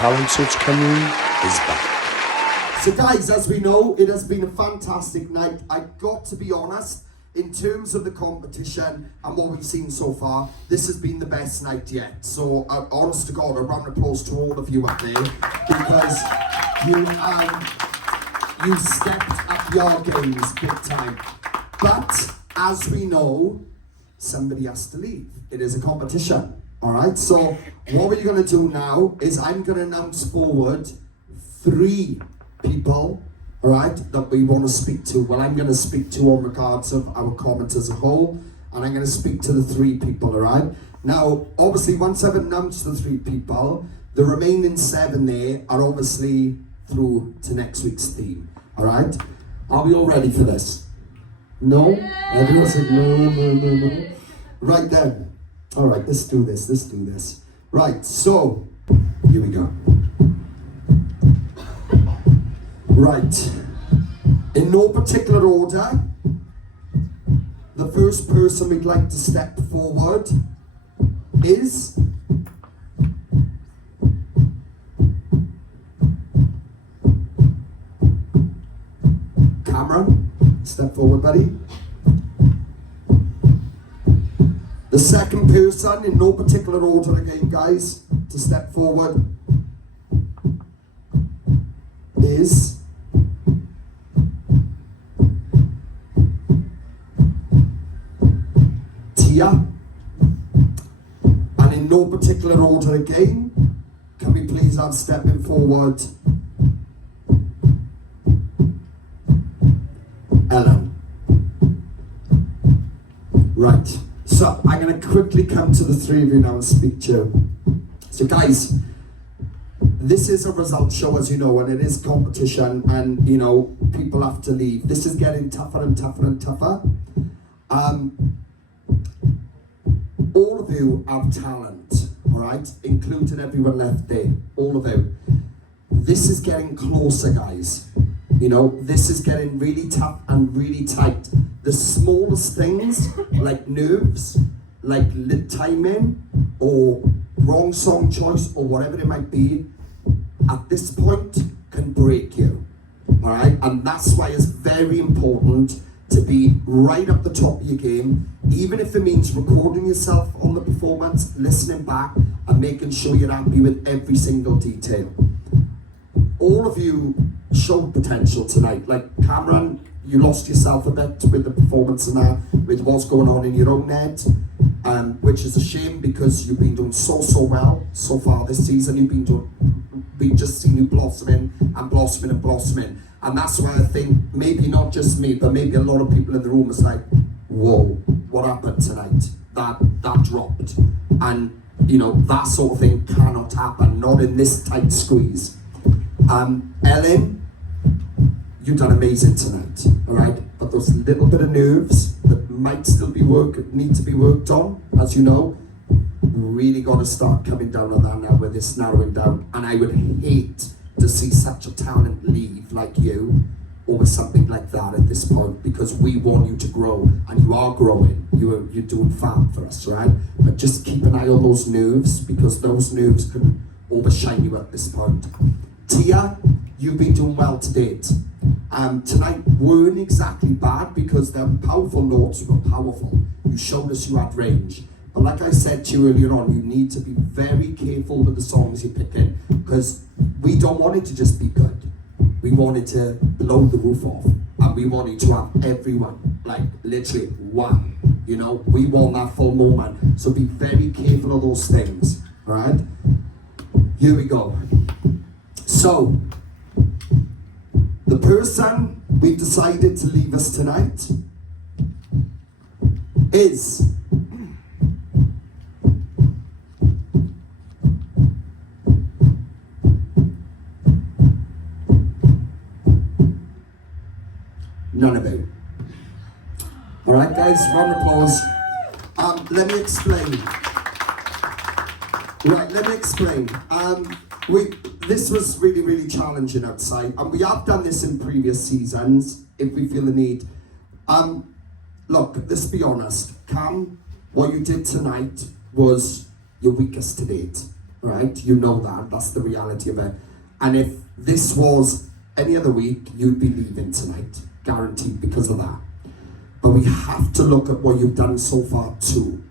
Talent Search Cymru is back. So guys, as we know, it has been a fantastic night. I got to be honest, in terms of the competition and what we've seen so far, this has been the best night yet. So honest to God, a round of applause to all of you up there, because you stepped up your games big time. But as we know, somebody has to leave. It is a competition, all right? So what we're going to do now is I'm going to announce forward 3 people, all right, that we want to speak to. Well, I'm going to speak to on regards of our comment as a whole, and I'm going to speak to the 3 people, all right? Now, obviously, once I've announced the 3 people, the remaining 7 there are obviously through to next week's theme, all right? Are we all ready for this? No? Everyone's like, no. Right then. All right, let's do this. Right, so, here we go. Right, in no particular order, the first person we'd like to step forward is Cameron. Step forward, buddy. The second person, in no particular order again, guys, to step forward is Tia. And in no particular order again, can we please have stepping forward Ellen. Right, so I'm going to quickly come to the 3 of you now and speak to you. So guys, this is a result show, as you know, and it is competition, and you know, people have to leave. This is getting tougher and tougher and tougher. All of you have talent, all right, including everyone left there, all of you. This is getting closer, guys. You know, this is getting really tough and really tight. The smallest things, like nerves, like lip timing, or wrong song choice, or whatever it might be, at this point, can break you, all right? And that's why it's very important to be right up the top of your game, even if it means recording yourself on the performance, listening back, and making sure you're happy with every single detail. All of you showed potential tonight. Like Cameron, you lost yourself a bit with the performance and that, with what's going on in your own head, which is a shame because you've been doing so well so far this season. We've just seen you blossoming and blossoming and blossoming. And that's why I think maybe not just me, but maybe a lot of people in the room is like, whoa, what happened tonight? That dropped. And you know, that sort of thing cannot happen, not in this tight squeeze. Ellen, you've done amazing tonight, all right? But those little bit of nerves that might still need to be worked on, as you know, really got to start coming down on that now with this narrowing down. And I would hate to see such a talent leave like you over something like that at this point, because we want you to grow, and you are growing. You're doing fab for us, right? But just keep an eye on those nerves, because those nerves can overshine you at this point. Tia, you've been doing well to date. Tonight weren't exactly bad because the powerful notes were powerful. You showed us you had range. But like I said to you earlier on, you need to be very careful with the songs you're picking, because we don't want it to just be good. We want it to blow the roof off, and we want it to have everyone, like literally wow. You know, we want that full moment. So be very careful of those things, all right? Here we go. So, the person we decided to leave us tonight is none of you. All right, guys, round of applause. Let me explain. Right, let me explain. This was really challenging outside, and we have done this in previous seasons if we feel the need. Look, let's be honest. Cam, what you did tonight was your weakest to date. right? You know that, that's the reality of it. And if this was any other week, you'd be leaving tonight, guaranteed, because of that. But we have to look at what you've done so far too.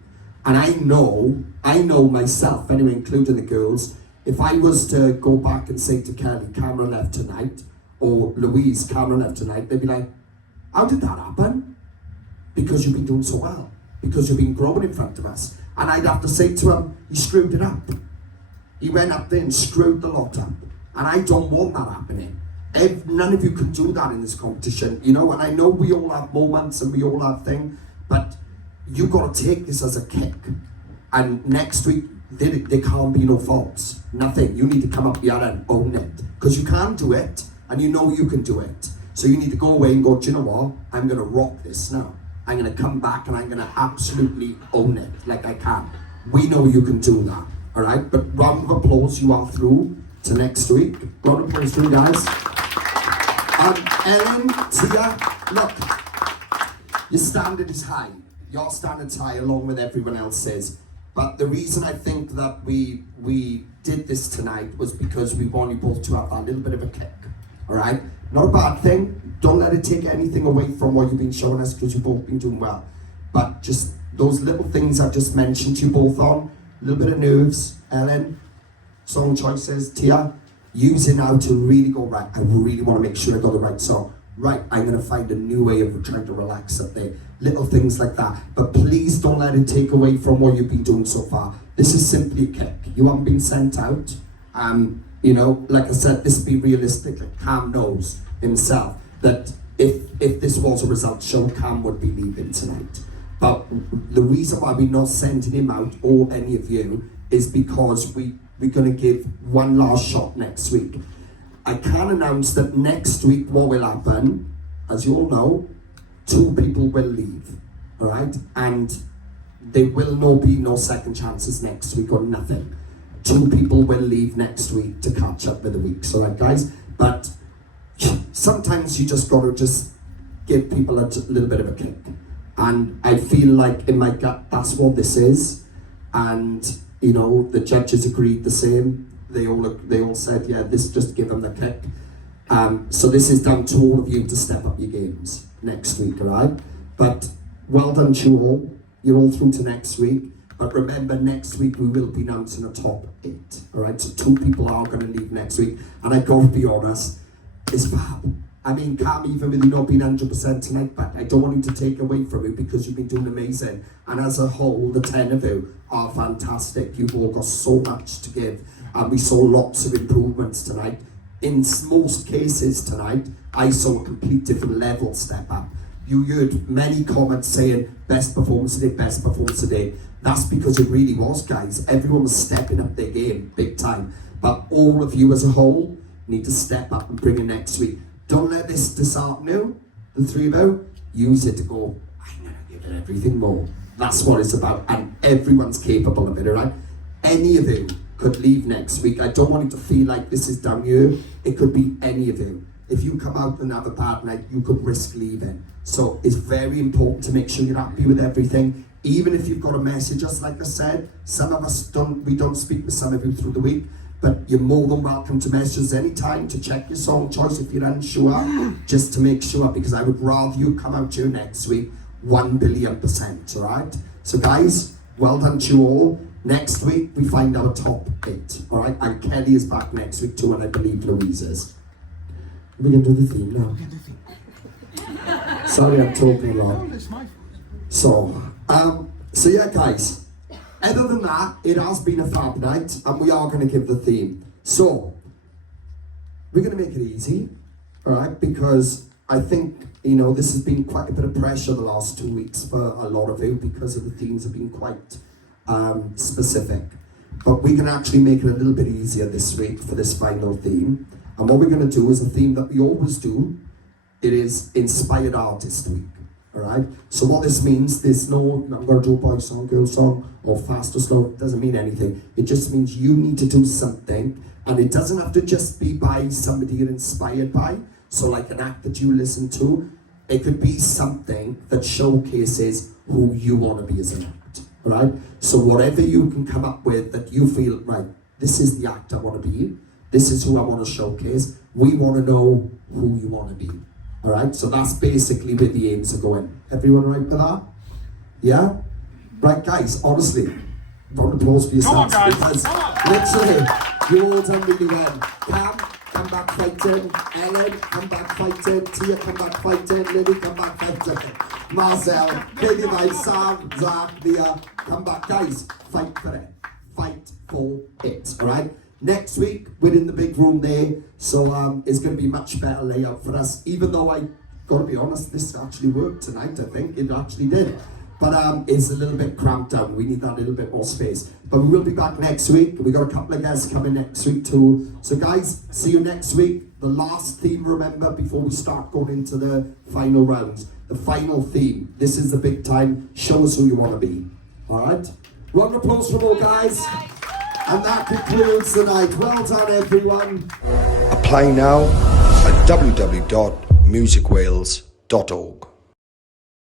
And I know myself, anyway, including the girls, if I was to go back and say to Kelly, camera left tonight, or Louise, camera left tonight, they'd be like, how did that happen? Because you've been doing so well. Because you've been growing in front of us. And I'd have to say to him, he screwed it up. He went up there and screwed the lot up. And I don't want that happening. None of you can do that in this competition, you know, and I know we all have moments and we all have things, but you've got to take this as a kick. And next week, there can't be no faults. Nothing. You need to come up here and own it. Because you can do it, and you know you can do it. So you need to go away and go, do you know what? I'm going to rock this now. I'm going to come back and I'm going to absolutely own it like I can. We know you can do that, all right? But round of applause, you are through to next week. Round of applause to you guys. Ellen, Tia, look, your standard is high. Your standard's high along with everyone else's. But the reason I think that we did this tonight was because we want you both to have a little bit of a kick, all right? Not a bad thing. Don't let it take anything away from what you've been showing us because you've both been doing well. But just those little things I've just mentioned to you both on, a little bit of nerves, Ellen, song choices, Tia, use it now to really go, right, I really want to make sure I got the right song. Right, I'm going to find a new way of trying to relax up there. Little things like that. But please don't let it take away from what you've been doing so far. This is simply a kick. You haven't been sent out. You know, like I said, this be realistic. Like Cam knows himself that if this was a result show, Cam would be leaving tonight. But the reason why we're not sending him out, or any of you, is because we're going to give one last shot next week. I can announce that next week what will happen, as you all know, 2 people will leave, all right? And there will be no second chances next week or nothing. 2 people will leave next week to catch up with the weeks, all right, guys? But sometimes you just got to just give people a little bit of a kick. And I feel like in my gut, that's what this is. And, you know, the judges agreed the same. They all said, yeah, this just give them the kick. So this is down to all of you to step up your games next week, all right? But well done to you all. You're all through to next week. But remember, next week we will be announcing a top 8, all right? So 2 people are going to leave next week. And I got to be honest, it's fab. I mean, Cam, even with you not being 100% tonight, but I don't want you to take away from you because you've been doing amazing. And as a whole, the 10 of you are fantastic. You've all got so much to give. And we saw lots of improvements tonight. In most cases tonight, I saw a complete different level step up. You heard many comments saying, best performance today, best performance today. That's because it really was, guys. Everyone was stepping up their game, big time. But all of you as a whole need to step up and bring it next week. Don't let this dishearten you, the 3 of you. Use it to go, I'm going to give it everything more. That's what it's about. And everyone's capable of it, all right? Any of you could leave next week. I don't want you to feel like this is down here. It could be any of you. If you come out and have a bad night, you could risk leaving. So it's very important to make sure you're happy with everything. Even if you've got a message, just like I said, some of us don't speak with some of you through the week, but you're more than welcome to message us anytime to check your song choice if you're unsure, just to make sure, because I would rather you come out here next week 1,000,000,000%, all right? So guys, well done to you all. Next week, we find our top 8, all right? And Kelly is back next week too, and I believe Louise is. We can do the theme now. Sorry, I'm talking a lot. So yeah, guys. Other than that, it has been a fab night, and we are going to give the theme. So, we're going to make it easy, all right? Because I think, you know, this has been quite a bit of pressure the last 2 weeks for a lot of you because of the themes have been quite specific. But we can actually make it a little bit easier this week for this final theme. And what we're going to do is a theme that we always do. It is Inspired Artist Week. All right. So what this means, there's no, I'm going to do a boy song, girl song, or fast or slow. It doesn't mean anything. It just means you need to do something, and it doesn't have to just be by somebody you're inspired by. So like an act that you listen to, it could be something that showcases who you want to be as an act. All right. So whatever you can come up with that you feel, right, this is the act I want to be. This is who I want to showcase. We want to know who you want to be. All right, so that's basically where the aims are going. Everyone right with that? Yeah? Right, guys, honestly, round of applause for yourselves. Come on, guys. Because Come on. literally, you all done really well. Cam, come back fighting. Ellen, come back fighting. Tia, come back fighting. Lily, come back fighting. Marcel, Katie, Mike, Sam, Zach, Leah, come back. Guys, fight for it. Fight for it, all right? Next week, we're in the big room there, so it's going to be much better layout for us, even though I got to be honest, this actually worked tonight, I think. It actually did. But it's a little bit cramped down. We need that little bit more space. But we will be back next week. We got a couple of guests coming next week too. So guys, see you next week. The last theme, remember, before we start going into the final rounds. The final theme. This is the big time. Show us who you want to be. All right? Round of applause from all guys. And that concludes the night. Well done, everyone. Apply now at www.musicwales.org.